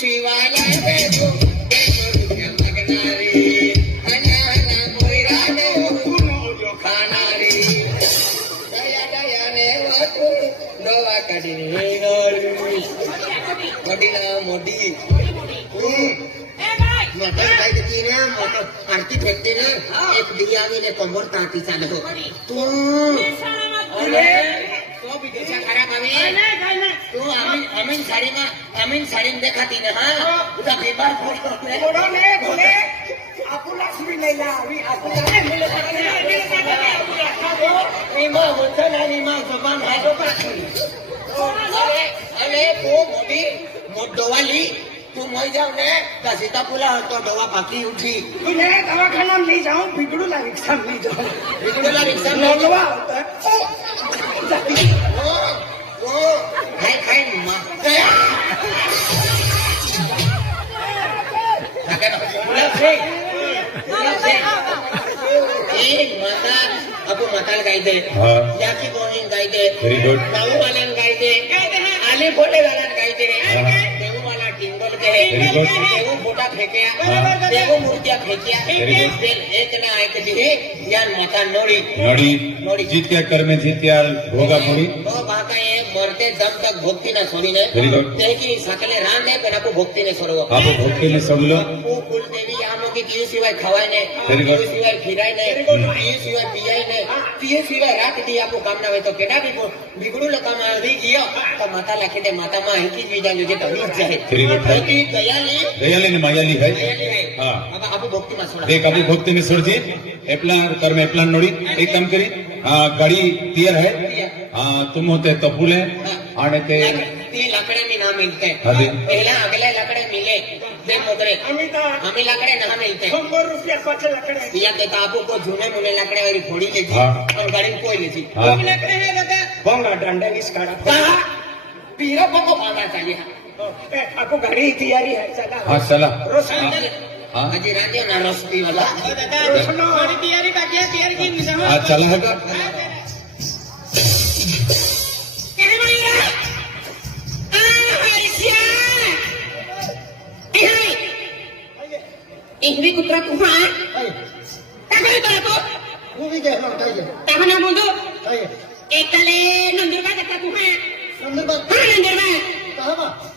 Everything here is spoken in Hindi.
शिवाला देतो लगणारे अनाला मोयराने जो खाणारे दया दयाने वाटू डोळा काढीने मोठीना मोठी मोटर काय देती ना मोटर आरती फेकते ना एक दिया ने कमर ताटी चालतो तू अरे तो भी कैसा खराब आवे तो अमीन साड़ी में देखाती ना हां उदा बीमार फोड़ो ने बोले आपुला सुरी नहीं ला अभी आपुला मिले नहीं मां मुझे नहीं मां जबान है जो अरे वो मोटी मोटो वाली तू मर जाओ ने का सीतापुला तो दवा बाकी उठी तूने दवाखाना में ले जाऊं बिगड़ूला रिक्शा में ले जाऊं बिगड़ूला रिक्शा में लोलवा होता है ओ खाई खाई मां एक माता अबू माताल गाय दे याकी बोहिन गाय दे गाऊ वालन गाय दे आले बोले वालन गाय दे टिंगल के देवो फोटा फेंक्या देवो मूर्तिया फेंक्या एक ना एक दिहे ज्ञान माता नोड़ी जीत के कर में जीत्या भोगा पूरी तो बाका ये मरते दम तक भक्ति न छोड़ी ने ते की सकले रान है पर आपको भक्ति ने छोड़ो आप भक्ति ने छोड़ लो वो कुल देवी आमो की किए सिवाय खवाय ने किए सिवाय खिराय ने किए सिवाय पियाय ने किए सिवाय रात दी आपको काम ना वे तो केटा भी बिगड़ू लका में दी गयो तो माता लाखे दे माता मां ही विदा जो तो ही चाहे दयाली ने मायाली भाई हाँ अब भक्ति में छोड़ा देख अभी भक्ति में छोड़ जी एप्ला कर में एप्ला नोड़ी एक काम करी गाड़ी तैयार है तुम होते तो फूले आने ते लकड़े में ना मिलते पहला अगले लकड़े मिले दे मोदरे हमें लकड़े ना मिलते 100 रुपया पाँच लकड़े या देता आपको को झूने मुने लकड़े वाली घोड़ी लेती और गाड़ी कोई लेती लकड़े है दादा बोंगा डंडा निस्कारा पीरा को बांधा चाहिए आपको गाड़ी तैयारी है चला हाँ चला हाँ अजी राजे ना रोशनी वाला गाड़ी तैयारी बाकी तैयार की हाँ चला है का इहवी कुत्रा कुहा काय करे तो वो भी देख लो ताहना बोल दो एकले नंदुरबाद का कुहा नंदुरबाद हां नंदुरबाद कहां